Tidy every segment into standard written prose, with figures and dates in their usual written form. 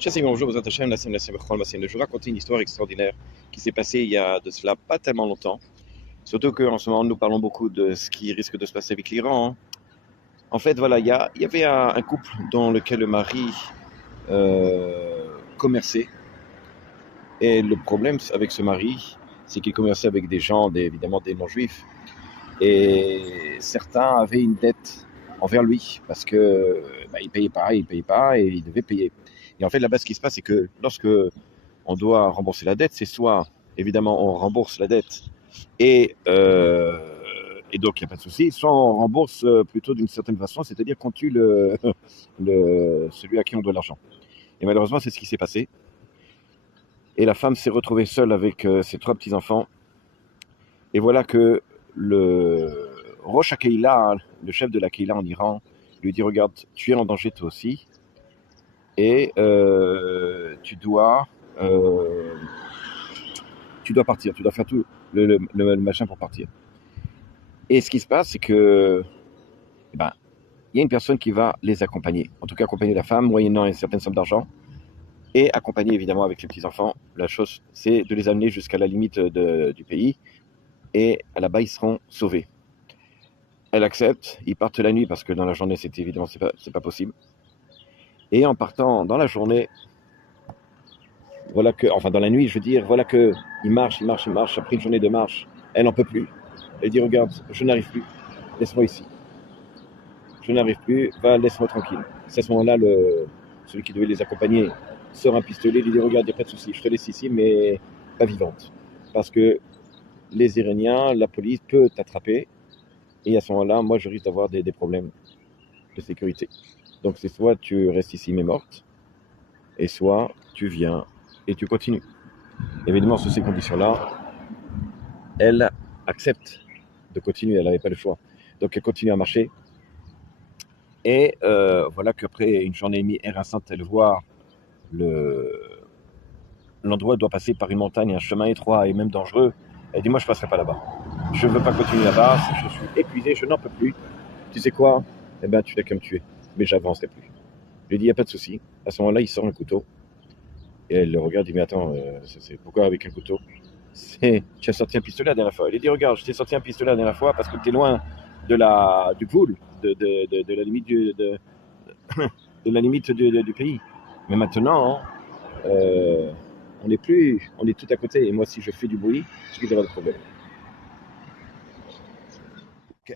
Chers bonjour, vous êtes Hachem, Nassim Bechol Massine. Je vais raconter une histoire extraordinaire qui s'est passée il y a de cela pas tellement longtemps. Surtout qu'en ce moment, nous parlons beaucoup de ce qui risque de se passer avec l'Iran, hein. En fait, voilà, il y avait un couple dans lequel le mari commerçait. Et le problème avec ce mari, c'est qu'il commerçait avec des gens, évidemment des non-juifs. Et certains avaient une dette envers lui parce que il payait pas et il devait payer. Et en fait, là-bas, ce qui se passe, c'est que lorsque on doit rembourser la dette, c'est soit, évidemment, on rembourse la dette et donc il n'y a pas de souci, soit on rembourse plutôt d'une certaine façon, c'est-à-dire qu'on tue celui à qui on doit l'argent. Et malheureusement, c'est ce qui s'est passé. Et la femme s'est retrouvée seule avec ses 3 petits-enfants. Et voilà que le Rosh HaKeila, le chef de la Keila en Iran, lui dit, regarde, tu es en danger toi aussi, et tu dois partir, tu dois faire tout le machin pour partir. Et ce qui se passe, c'est que il y a une personne qui va les accompagner, en tout cas accompagner la femme, moyennant une certaine somme d'argent, et accompagner évidemment avec les petits-enfants. La chose, c'est de les amener jusqu'à la limite du pays, et là-bas, ils seront sauvés. Elle accepte, ils partent la nuit, parce que dans la journée, c'est évidemment, c'est pas possible. Et en partant dans la journée, voilà que, enfin dans la nuit, je veux dire, voilà que il marche, après une journée de marche, elle n'en peut plus. Elle dit, regarde, je n'arrive plus, laisse-moi ici. Je n'arrive plus, va, laisse-moi tranquille. C'est à ce moment-là, celui qui devait les accompagner sort un pistolet, lui dit, regarde, il n'y a pas de souci, je te laisse ici, mais pas vivante. Parce que les Iraniens, la police peut t'attraper, et à ce moment-là, moi, je risque d'avoir des problèmes de sécurité. Donc c'est soit tu restes ici mais morte, et soit tu viens et tu continues. Évidemment, sous ces conditions-là, elle accepte de continuer, elle n'avait pas le choix. Donc elle continue à marcher. Et voilà qu'après une journée et demie harassante, elle voit l'endroit doit passer par une montagne, un chemin étroit et même dangereux. Elle dit, moi je ne passerai pas là-bas. Je ne veux pas continuer là-bas, je suis épuisé, je n'en peux plus. Tu sais quoi? Eh bien, tu fais comme tu es, mais j'avancerai plus. Je lui dis, il n'y a pas de souci. À ce moment-là, il sort un couteau. Et elle le regarde, il dit, mais attends, pourquoi avec un couteau? Tu as sorti un pistolet la dernière fois. Il lui dit, regarde, je t'ai sorti un pistolet la dernière fois parce que tu es loin du Gvoul, de la limite de la limite du pays. Mais maintenant, on est tout à côté. Et moi, si je fais du bruit, je risque d'avoir des problèmes.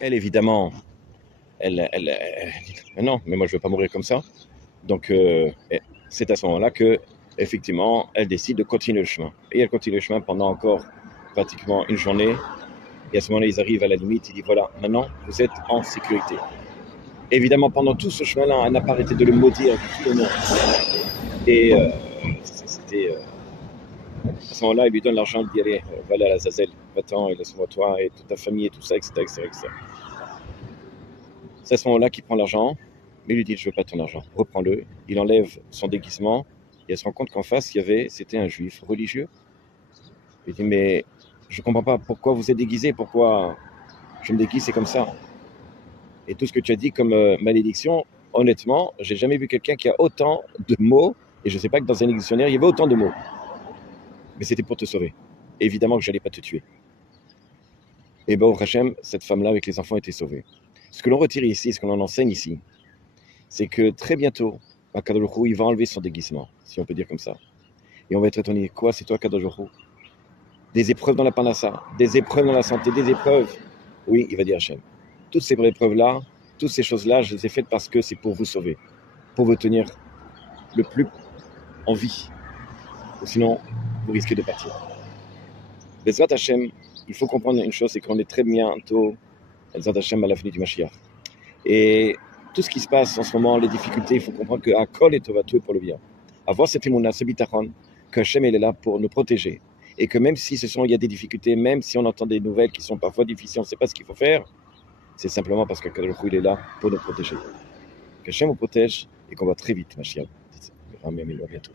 Elle, évidemment, non, mais moi, je ne veux pas mourir comme ça. Donc, c'est à ce moment-là que, effectivement, elle décide de continuer le chemin. Et elle continue le chemin pendant encore pratiquement une journée. Et à ce moment-là, ils arrivent à la limite. Il dit, voilà, maintenant, vous êtes en sécurité. Évidemment, pendant tout ce chemin-là, elle n'a pas arrêté de le maudire de tout le monde. Et c'était... à ce moment-là, il lui donne l'argent, il dit, allez, va aller à la Zazel, va-t'en, et laisse-moi toi, et toute ta famille, et tout ça, etc., etc. C'est à ce moment-là qu'il prend l'argent, mais il lui dit, je veux pas ton argent, reprends-le. Il enlève son déguisement, et elle se rend compte qu'en face, c'était un juif religieux. Il dit, mais je comprends pas, pourquoi vous êtes déguisé, pourquoi je me déguise, c'est comme ça. Et tout ce que tu as dit comme malédiction, honnêtement, j'ai jamais vu quelqu'un qui a autant de mots, et je sais pas que dans un dictionnaire, il y avait autant de mots. Mais c'était pour te sauver. Et évidemment que j'allais pas te tuer. Et au Hachem, cette femme-là avec les enfants était sauvée. Ce que l'on retire ici, ce que l'on enseigne ici, c'est que très bientôt, Akadosh Baruch Hu, il va enlever son déguisement, si on peut dire comme ça. Et on va être étonné, quoi, c'est toi Akadosh Baruch Hu? Des épreuves dans la panassa, des épreuves dans la santé, des épreuves. Oui, il va dire Hachem. Toutes ces épreuves-là, toutes ces choses-là, je les ai faites parce que c'est pour vous sauver, pour vous tenir le plus en vie. Ou sinon, vous risquez de partir. Bezrat Hachem, il faut comprendre une chose, c'est qu'on est très bientôt, Bezrat Hachem, à l'avenue du Mashiach. Et tout ce qui se passe en ce moment, les difficultés, il faut comprendre que Akol est tout pour le bien. Avoir cette émouna, ce bitachon, que Hachem est là pour nous protéger. Et que même si il y a des difficultés, même si on entend des nouvelles qui sont parfois difficiles, on ne sait pas ce qu'il faut faire, c'est simplement parce qu'Akadosh il est là pour nous protéger. Que Hachem nous protège et qu'on va très vite, Mashiach. À bientôt.